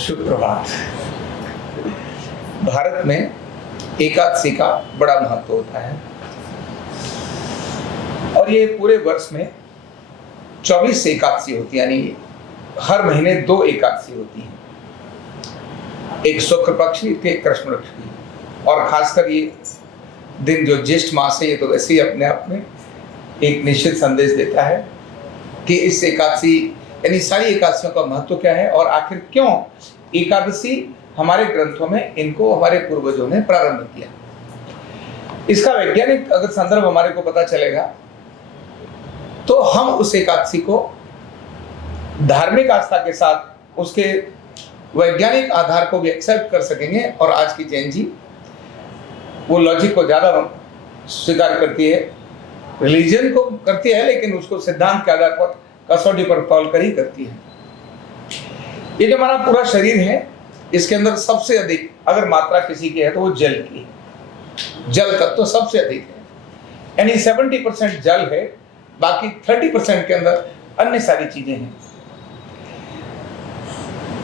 सुप्रभात। भारत में एकादशी का बड़ा महत्व होता है और ये पूरे वर्ष में 24 एकादशी होती है, यानी हर महीने 2 एकादशी होती हैं, एक शुक्ल पक्ष की, एक कृष्ण पक्ष की। और खासकर ये दिन जो ज्येष्ठ मास है, ये तो वैसे ही अपने आप में एक निश्चित संदेश देता है कि इस एकादशी यानी सारी एकादशियों का महत्व क्या है और आखिर क्यों एकादशी हमारे ग्रंथों में इनको हमारे पूर्वजों ने प्रारंभ किया। इसका वैज्ञानिक अगर संदर्भ हमारे को पता चलेगा तो हम उस एकादशी को धार्मिक आस्था के साथ उसके वैज्ञानिक आधार को भी एक्सेप्ट कर सकेंगे। और आज की जैन जी वो लॉजिक को ज्यादा स्वीकार करती है, रिलीजन को करती है, लेकिन उसको सिद्धांत के आधार पर कसौटी पर तौल कर ही करती है। ये जो हमारा पूरा शरीर है, इसके अंदर सबसे अधिक अगर मात्रा किसी की है तो वो जल की है। जल तत्व तो सबसे अधिक है, यानी 70% जल है, बाकी 30% के अंदर अन्य सारी चीजें हैं।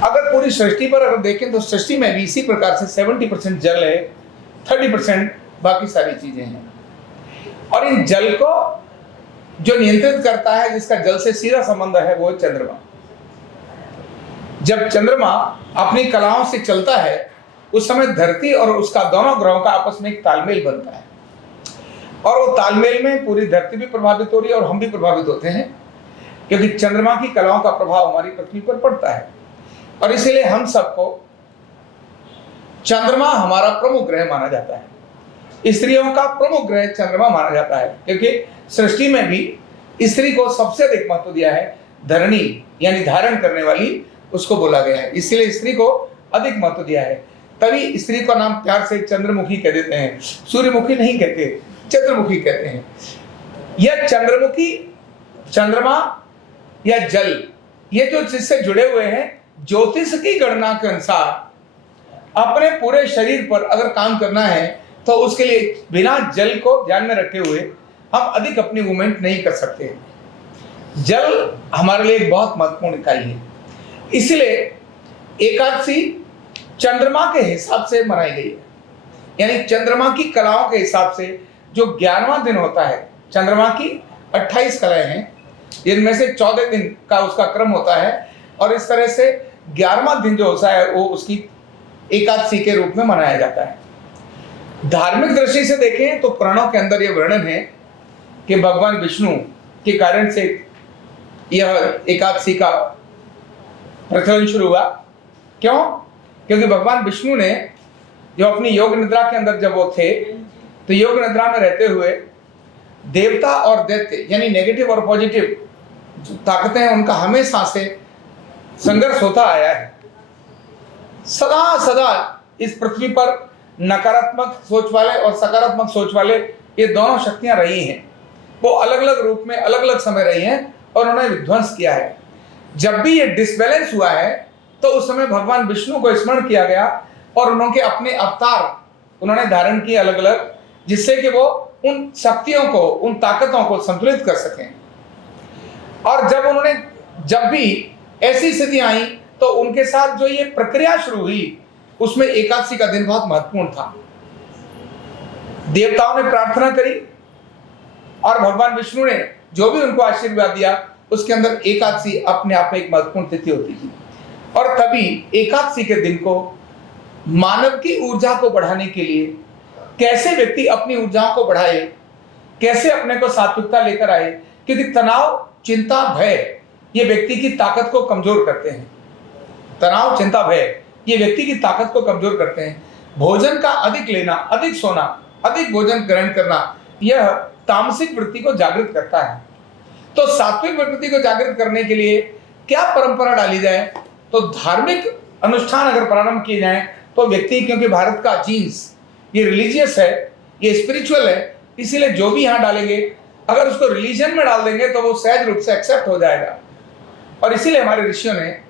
अगर पूरी सृष्टि पर अगर देखें तो सृष्टि में भी इसी प्रकार से 70% जल है, 30% बाकी सारी चीजें हैं। और इन जल को जो नियंत्रित करता है, जिसका जल से सीधा संबंध है, वो चंद्रमा। जब चंद्रमा अपनी कलाओं से चलता है उस समय धरती और उसका दोनों ग्रहों का आपस में एक तालमेल बनता है और वो तालमेल में पूरी धरती भी प्रभावित हो रही है और हम भी प्रभावित होते हैं, क्योंकि चंद्रमा की कलाओं का प्रभाव हमारी पृथ्वी पर पड़ता है। और इसीलिए हम सबको चंद्रमा हमारा प्रमुख ग्रह माना जाता है, स्त्रियों का प्रमुख ग्रह चंद्रमा माना जाता है, क्योंकि सृष्टि में भी स्त्री को सबसे अधिक महत्व दिया है। धरणी यानी धारण करने वाली उसको बोला गया है, इसलिए स्त्री को अधिक महत्व दिया है। तभी स्त्री का नाम प्यार से चंद्रमुखी कह देते हैं, सूर्यमुखी नहीं कहते, चंद्रमुखी कहते हैं। यह चंद्रमुखी, चंद्रमा या जल, ये जो जिससे जुड़े हुए हैं, ज्योतिष की गणना के अनुसार अपने पूरे शरीर पर अगर काम करना है तो उसके लिए बिना जल को ध्यान में रखे हुए हम अधिक अपनी मूवमेंट नहीं कर सकते। जल हमारे लिए एक बहुत महत्वपूर्ण इकाई है, इसलिए एकादशी चंद्रमा के हिसाब से मनाई गई है, यानी चंद्रमा की कलाओं के हिसाब से। जो 11वां दिन होता है, चंद्रमा की 28 कलाएं हैं, जिनमें से 14 दिन का उसका क्रम होता है और इस तरह से 11वां दिन जो होता है वो उसकी एकादशी के रूप में मनाया जाता है। धार्मिक दृष्टि से देखें तो पुराणों के अंदर यह वर्णन है कि भगवान विष्णु के कारण से यह एकादशी का प्रचलन शुरू हुआ। क्यों? क्योंकि भगवान विष्णु ने जो अपनी योग निद्रा के अंदर जब वो थे, तो योग निद्रा में रहते हुए देवता और दैत्य यानी नेगेटिव और पॉजिटिव जो ताकतें हैं, उनका हमेशा से संघर्ष होता आया है। सदा सदा इस पृथ्वी पर नकारात्मक सोच वाले और सकारात्मक सोच वाले ये दोनों शक्तियां रही हैं। वो अलग अलग रूप में अलग अलग समय रही हैं और उन्होंने विध्वंस किया है। जब भी ये डिसबैलेंस हुआ है तो उस समय भगवान विष्णु को स्मरण किया गया और उन्होंने अपने अवतार उन्होंने धारण किए अलग अलग, जिससे कि वो उन शक्तियों को, उन ताकतों को संतुलित कर सकें। और जब भी ऐसी स्थिति आई तो उनके साथ जो ये प्रक्रिया शुरू हुई, उसमें एकादशी का दिन बहुत महत्वपूर्ण था। देवताओं ने प्रार्थना करी और भगवान विष्णु ने जो भी उनको आशीर्वाद दिया, उसके अंदर एकादशी अपने आप में एक महत्वपूर्ण तिथि होती थी। और तभी एकादशी के दिन को मानव की ऊर्जा को बढ़ाने के लिए, कैसे व्यक्ति अपनी ऊर्जाओं को बढ़ाए, कैसे अपने को सात्विकता लेकर आए, क्योंकि तनाव, चिंता, भय ये व्यक्ति की ताकत को कमजोर करते हैं। तनाव, चिंता, भय ये व्यक्ति की ताकत को कमजोर करते हैं। भोजन का अधिक लेना, अधिक सोना, अधिक भोजन ग्रहण करना, यह तामसिक वृत्ति को जागृत करता है। तो सात्विक वृत्ति को जागृत करने के लिए क्या परंपरा डाली जाए? तो धार्मिक अनुष्ठान अगर प्रारंभ किए जाए तो व्यक्ति, क्योंकि भारत का जीन्स ये रिलीजियस है, ये स्पिरिचुअल है, इसीलिए जो भी यहाँ डालेंगे अगर उसको रिलीजन में डाल देंगे तो वो सहज रूप से एक्सेप्ट हो जाएगा। और इसीलिए हमारे ऋषियों ने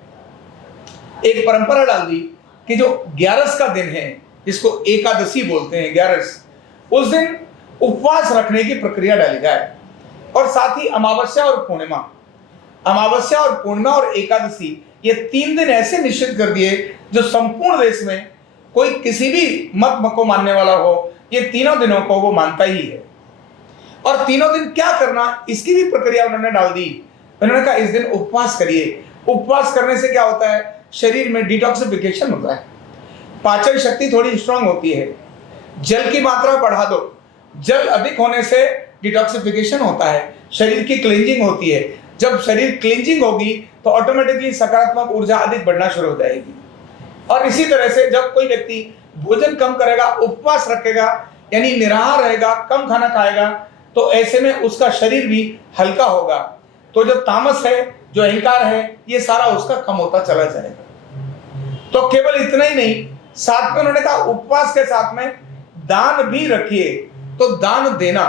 एक परंपरा डाल दी कि जो 11 का दिन है, जिसको एकादशी बोलते हैं, 11, उस दिन उपवास रखने की प्रक्रिया डाली जाए। और साथ ही अमावस्या और पूर्णिमा और एकादशी ये 3 दिन ऐसे निश्चित कर दिए जो संपूर्ण देश में कोई किसी भी मत को मानने वाला हो, ये तीनों दिनों को वो मानता ही है। और तीनों दिन क्या करना, इसकी भी प्रक्रिया उन्होंने डाल दी। उन्होंने कहा इस दिन उपवास करिए। उपवास करने से क्या होता है, शरीर में डिटॉक्सिफिकेशन होता है, पाचन शक्ति थोड़ी स्ट्रांग होती है, जल की मात्रा बढ़ा दो। जल अधिक होने से डिटॉक्सिफिकेशन होता है, शरीर की क्लींजिंग होती है। जब शरीर क्लींजिंग होगी तो ऑटोमेटिकली सकारात्मक ऊर्जा अधिक बढ़ना शुरू हो जाएगी। और इसी तरह से जब कोई व्यक्ति भोजन कम करेगा, उपवास रखेगा, यानी निराहार रहेगा, कम खाना खाएगा, तो ऐसे में उसका शरीर भी हल्का होगा। तो जो तामस है, जो अहंकार है, ये सारा उसका कम होता चला जाएगा। तो केवल इतना ही नहीं, साथ में उन्होंने कहा उपवास के साथ में दान भी रखिए। तो दान देना,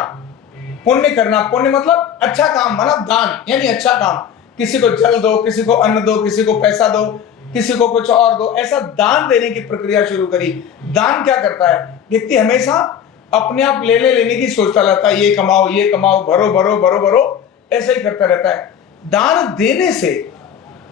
पुण्य करना, पुण्य मतलब अच्छा काम, मतलब दान यानी अच्छा काम। किसी को जल दो, किसी को अन्न दो, किसी को पैसा दो, किसी को कुछ और दो, ऐसा दान देने की प्रक्रिया शुरू करी। दान क्या करता है, व्यक्ति हमेशा अपने आप लेने की सोचता रहता है, ये कमाओ, ये कमाओ, भरो भरो भरो भरो, ऐसा ही करता रहता है। दान देने से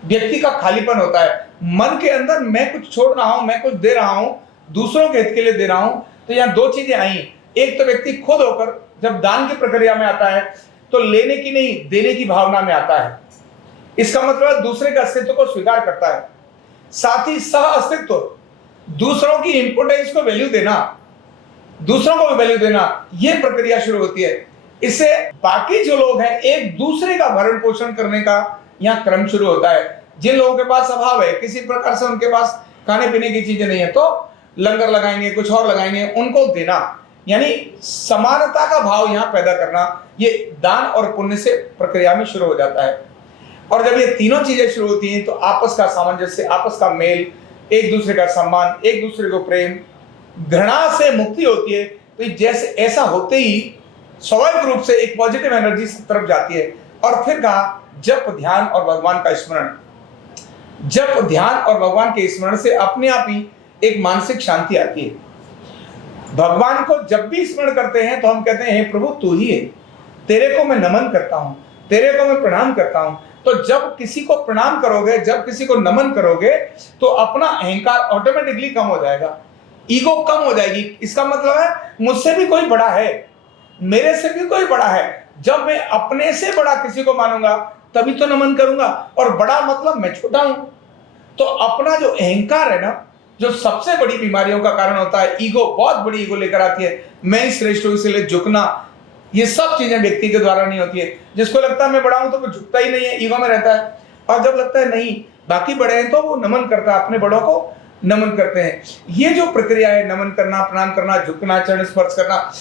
व्यक्ति का खालीपन होता है, मन के अंदर मैं कुछ छोड़ रहा हूं, मैं कुछ दे रहा हूं, दूसरों के हित के लिए दे रहा हूं। तो यहाँ 2 चीजें आई। एक तो व्यक्ति खुद होकर जब दान की प्रक्रिया में आता है तो लेने की नहीं, देने की भावना में आता है। इसका मतलब दूसरे के अस्तित्व को स्वीकार करता है। साथ ही सह अस्तित्व, दूसरों की इंपोर्टेंस को वैल्यू देना, दूसरों को भी वैल्यू देना, यह प्रक्रिया शुरू होती है। इससे बाकी जो लोग हैं एक दूसरे का भरण पोषण करने का यहाँ क्रम शुरू होता है। जिन लोगों के पास अभाव है, किसी प्रकार से उनके पास खाने पीने की चीजें नहीं है, तो लंगर लगाएंगे, कुछ और लगाएंगे, उनको देना, यानी समानता का भाव यहाँ पैदा करना, ये दान और पुण्य से प्रक्रिया में शुरू हो जाता है। और जब ये तीनों चीजें शुरू होती हैं तो आपस का सामंजस्य, आपस का मेल, एक दूसरे का सम्मान, एक दूसरे को प्रेम, घृणा से मुक्ति होती है। तो जैसे ऐसा होते ही स्वाभाविक रूप से एक पॉजिटिव एनर्जी सब तरफ जाती है। और फिर कहा जप, ध्यान और भगवान का स्मरण। जप, ध्यान और भगवान के स्मरण से अपने आप ही एक मानसिक शांति आती है। भगवान को जब भी स्मरण करते हैं तो हम कहते हैं हे प्रभु तू ही है, तेरे को मैं नमन करता हूं, तेरे को मैं प्रणाम करता हूं। तो जब किसी को प्रणाम करोगे, जब किसी को नमन करोगे, तो अपना अहंकार ऑटोमेटिकली कम हो जाएगा, ईगो कम हो जाएगी। इसका मतलब है मुझसे भी कोई बड़ा है, मेरे से भी कोई बड़ा है। जब मैं अपने से बड़ा किसी को मानूंगा तभी तो नमन करूंगा, और बड़ा मतलब मैं छोटा हूं। तो अपना जो अहंकार है ना, जो सबसे बड़ी बीमारियों का कारण होता है, ईगो, बहुत बड़ी ईगो लेकर आती है। मैं ही श्रेष्ठ हूं इसलिए झुकना, ये सब चीजें व्यक्ति के द्वारा नहीं होती है। जिसको लगता है मैं बड़ा हूं तो वो झुकता ही नहीं है, ईगो में रहता है। और जब लगता है नहीं बाकी बड़े हैं तो वो नमन करता है, अपने बड़ों को नमन करते हैं। ये जो प्रक्रिया है, नमन करना, प्रणाम करना, झुकना, चरण स्पर्श करना,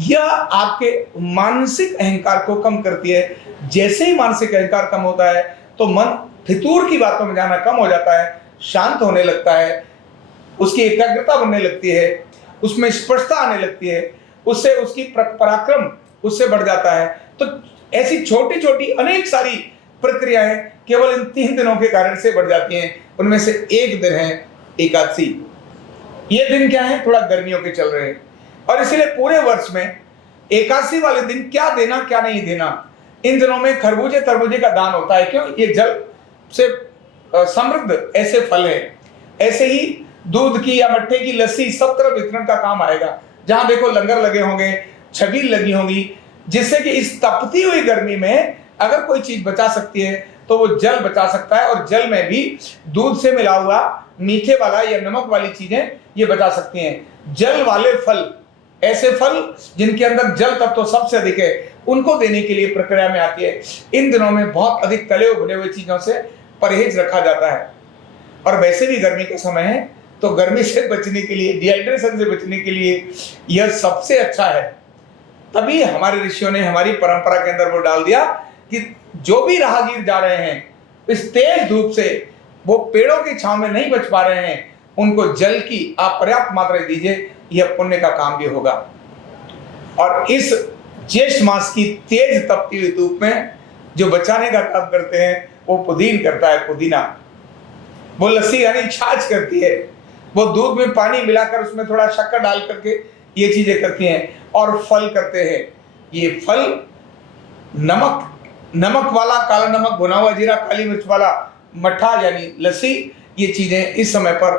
यह आपके मानसिक अहंकार को कम करती है। जैसे ही मानसिक अहंकार कम होता है तो मन फितूर की बातों में जाना कम हो जाता है, शांत होने लगता है, उसकी एकाग्रता बनने लगती है, उसमें स्पष्टता आने लगती है, उससे उसकी पराक्रम उससे बढ़ जाता है। तो ऐसी छोटी छोटी अनेक सारी प्रक्रियाएं केवल इन 3 दिनों के कारण से बढ़ जाती हैं। उनमें से एक दिन है एकादशी। ये दिन क्या है, थोड़ा गर्मियों के चल रहे हैं, और इसीलिए पूरे वर्ष में एकादशी वाले दिन क्या देना क्या नहीं देना, इन दिनों में खरबूजे तरबूजे का दान होता है। क्यों, ये जल से समृद्ध ऐसे फल है। ऐसे ही दूध की या मट्ठे की लस्सी सब तरफ वितरण का काम आएगा। जहां देखो लंगर लगे होंगे, छबील लगी होंगी, जिससे कि इस तपती हुई गर्मी में अगर कोई चीज बचा सकती है तो वो जल बचा सकता है। और जल में भी दूध से मिला हुआ मीठे वाला या नमक वाली चीजें ये बचा सकती हैं। जल वाले फल, ऐसे फल जिनके अंदर जल तत्व सबसे अधिक है, उनको देने के लिए प्रक्रिया में आती है। इन दिनों में बहुत अधिक तले भुने हुए चीजों से परहेज रखा जाता है। और वैसे भी गर्मी का समय है तो गर्मी से बचने के लिए, डिहाइड्रेशन से बचने के लिए यह सबसे अच्छा है। तभी हमारे ऋषियों ने हमारी परंपरा के अंदर वो डाल दिया कि जो भी राहगीर जा रहे हैं इस तेज धूप से, वो पेड़ों की छांव में नहीं बच पा रहे हैं, उनको जल की आप पर्याप्त मात्रा दीजिए, यह पुण्य का काम भी होगा। और इस ज्येष्ठ मास की तेज तपती हुई धूप में जो बचाने का काम करते हैं वो पुदीन करता है, पुदीना। वो लस्सी यानी छाछ करती है, वो दूध में पानी मिलाकर उसमें थोड़ा शक्कर डाल करके ये चीजें करती हैं। और फल करते हैं, ये फल नमक वाला, काला नमक, भुना हुआ जीरा, काली मिर्च वाला मट्ठा यानी लस्सी, ये चीजें इस समय पर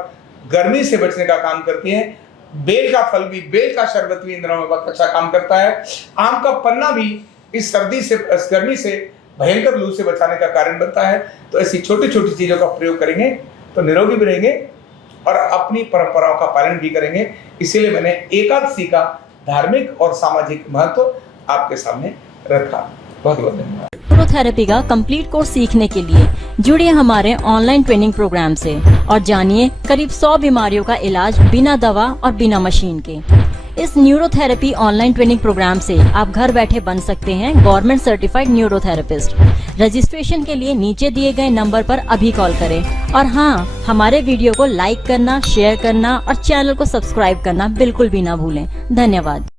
गर्मी से बचने का काम करती हैं। बेल का फल भी, बेल का शरबत भी इन दिनों में बहुत अच्छा काम करता है। आम का पन्ना भी इस सर्दी से, इस गर्मी से, भयंकर लू से बचाने का कारण बनता है। तो ऐसी छोटी छोटी चीजों का प्रयोग करेंगे तो निरोगी भी रहेंगे और अपनी परंपराओं का पालन भी करेंगे। इसीलिए मैंने एकादशी का धार्मिक और सामाजिक महत्व आपके सामने रखा। बहुत बहुत धन्यवाद। न्यूरोथेरेपी का कंप्लीट कोर्स सीखने के लिए जुड़िए हमारे ऑनलाइन ट्रेनिंग प्रोग्राम से और जानिए करीब 100 बीमारियों का इलाज बिना दवा और बिना मशीन के। इस न्यूरोथेरेपी ऑनलाइन ट्रेनिंग प्रोग्राम से आप घर बैठे बन सकते हैं गवर्नमेंट सर्टिफाइड न्यूरोथेरेपिस्ट। रजिस्ट्रेशन के लिए नीचे दिए गए नंबर पर अभी कॉल करें और हाँ, हमारे वीडियो को लाइक करना, शेयर करना और चैनल को सब्सक्राइब करना बिल्कुल भी ना भूलें। धन्यवाद।